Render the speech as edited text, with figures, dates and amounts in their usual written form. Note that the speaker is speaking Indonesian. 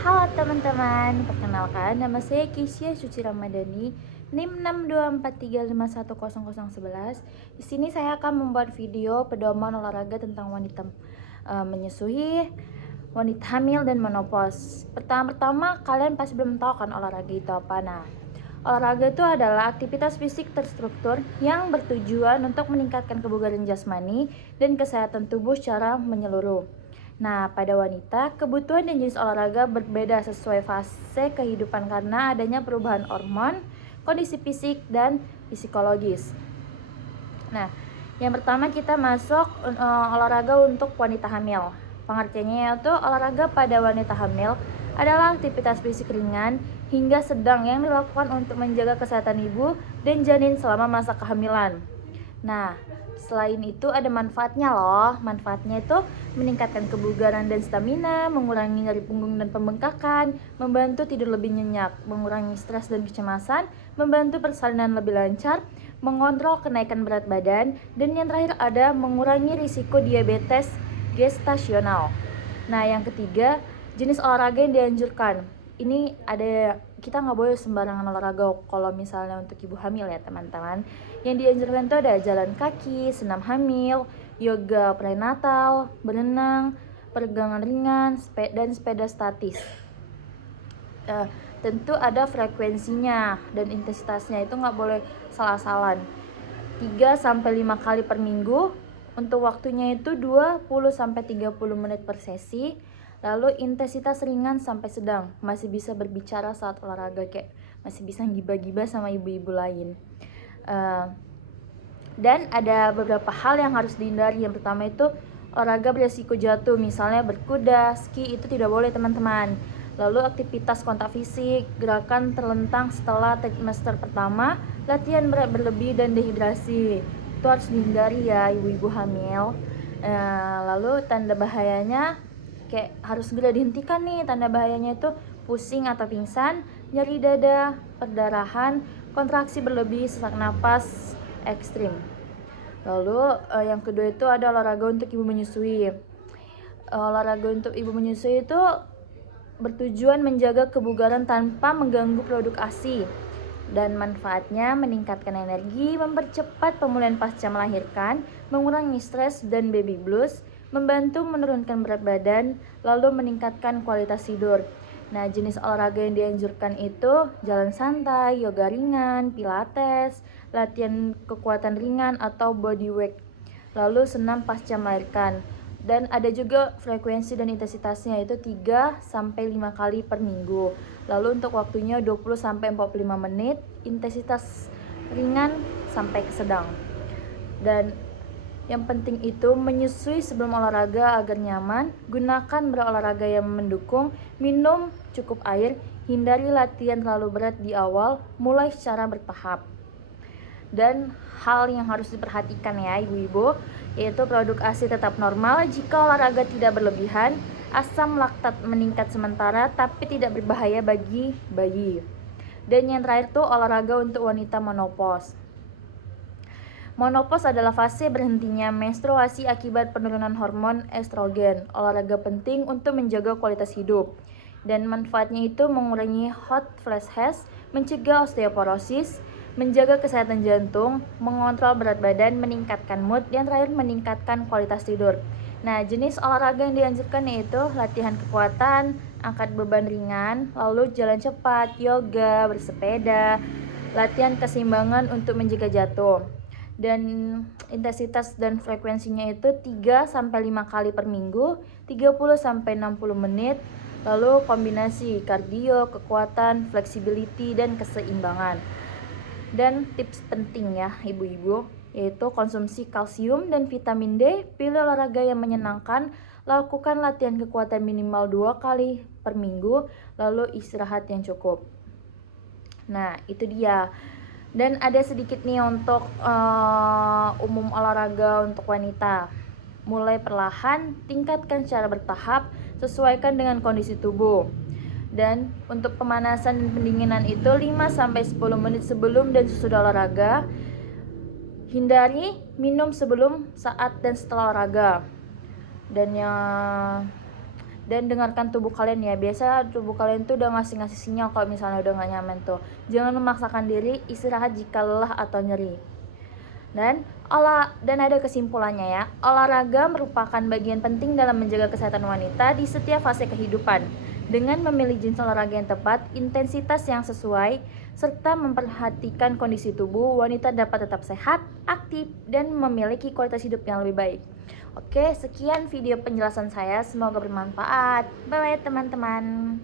Halo teman-teman, perkenalkan nama saya Kisya Suci Ramadhani, NIM 624351011. Di sini saya akan membuat video pedoman olahraga tentang wanita menyusui, wanita hamil dan menopause. Pertama-tama kalian pasti belum tahu kan olahraga itu apa. Nah, olahraga itu adalah aktivitas fisik terstruktur yang bertujuan untuk meningkatkan kebugaran jasmani dan kesehatan tubuh secara menyeluruh. Nah, pada wanita, kebutuhan dan jenis olahraga berbeda sesuai fase kehidupan karena adanya perubahan hormon, kondisi fisik, dan psikologis. Nah, yang pertama kita masuk olahraga untuk wanita hamil. Pengertiannya yaitu olahraga pada wanita hamil adalah aktivitas fisik ringan hingga sedang yang dilakukan untuk menjaga kesehatan ibu dan janin selama masa kehamilan. Nah, selain itu ada manfaatnya loh. Manfaatnya itu meningkatkan kebugaran dan stamina, mengurangi nyeri punggung dan pembengkakan, membantu tidur lebih nyenyak, mengurangi stres dan kecemasan, membantu persalinan lebih lancar, mengontrol kenaikan berat badan, dan yang terakhir ada mengurangi risiko diabetes gestasional. Nah, yang ketiga, jenis olahraga yang dianjurkan. Ini ada, kita nggak boleh sembarangan olahraga kalau misalnya untuk ibu hamil ya teman-teman. Yang dianjurkan itu ada jalan kaki, senam hamil, yoga prenatal, berenang, peregangan ringan, dan sepeda statis. Tentu ada frekuensinya dan intensitasnya, itu nggak boleh salah-salan. 3-5 kali per minggu. Untuk waktunya itu 20-30 menit per sesi. Lalu intensitas ringan sampai sedang, masih bisa berbicara saat olahraga, kayak masih bisa gibah-gibah sama ibu-ibu lain. Dan ada beberapa hal yang harus dihindari. Yang pertama itu olahraga beresiko jatuh, misalnya berkuda, ski, itu tidak boleh teman-teman. Lalu aktivitas kontak fisik, gerakan terlentang setelah trimester pertama, latihan berat berlebih dan dehidrasi, itu harus dihindari ya ibu-ibu hamil. Lalu tanda bahayanya kayak harus segera dihentikan nih. Tanda bahayanya itu pusing atau pingsan, nyeri dada, perdarahan, kontraksi berlebih, sesak napas ekstrim. Lalu yang kedua itu ada olahraga untuk ibu menyusui. Olahraga untuk ibu menyusui itu bertujuan menjaga kebugaran tanpa mengganggu produk ASI, dan manfaatnya meningkatkan energi, mempercepat pemulihan pasca melahirkan, mengurangi stres dan baby blues, membantu menurunkan berat badan, lalu meningkatkan kualitas tidur. Nah, jenis olahraga yang dianjurkan itu jalan santai, yoga ringan, pilates, latihan kekuatan ringan atau bodyweight, lalu senam pasca melahirkan. Dan ada juga frekuensi dan intensitasnya, itu 3-5 kali per minggu. Lalu untuk waktunya 20-45 menit, intensitas ringan sampai ke sedang. Dan yang penting itu menyusui sebelum olahraga agar nyaman, gunakan berolahraga yang mendukung, minum cukup air, hindari latihan terlalu berat di awal, mulai secara bertahap. Dan hal yang harus diperhatikan ya ibu-ibu, yaitu produk ASI tetap normal jika olahraga tidak berlebihan, asam laktat meningkat sementara tapi tidak berbahaya bagi bayi. Dan yang terakhir tuh olahraga untuk wanita menopause. Menopause adalah fase berhentinya menstruasi akibat penurunan hormon estrogen. Olahraga penting untuk menjaga kualitas hidup. Dan manfaatnya itu mengurangi hot flashes, mencegah osteoporosis, menjaga kesehatan jantung, mengontrol berat badan, meningkatkan mood, dan terakhir meningkatkan kualitas tidur. Nah, jenis olahraga yang dianjurkan yaitu latihan kekuatan, angkat beban ringan, lalu jalan cepat, yoga, bersepeda, latihan keseimbangan untuk mencegah jatuh. Dan intensitas dan frekuensinya itu 3-5 kali per minggu, 30-60 menit. Lalu kombinasi kardio, kekuatan, flexibility, dan keseimbangan. Dan tips penting ya ibu-ibu, yaitu konsumsi kalsium dan vitamin D, pilih olahraga yang menyenangkan, lakukan latihan kekuatan minimal 2 kali per minggu, lalu istirahat yang cukup. Nah, itu dia. Dan ada sedikit nih untuk umum olahraga untuk wanita. Mulai perlahan, tingkatkan secara bertahap, sesuaikan dengan kondisi tubuh. Dan untuk pemanasan dan pendinginan itu 5-10 menit sebelum dan sesudah olahraga. Hindari minum sebelum, saat, dan setelah olahraga. Dan dengarkan tubuh kalian ya. Biasa tubuh kalian tuh udah ngasih sinyal kalau misalnya udah gak nyaman tuh. Jangan memaksakan diri, istirahat jika lelah atau nyeri. Dan ada kesimpulannya ya. Olahraga merupakan bagian penting dalam menjaga kesehatan wanita di setiap fase kehidupan. Dengan memilih jenis olahraga yang tepat, intensitas yang sesuai, serta memperhatikan kondisi tubuh, wanita dapat tetap sehat, aktif, dan memiliki kualitas hidup yang lebih baik. Oke, sekian video penjelasan saya. Semoga bermanfaat. Bye-bye teman-teman.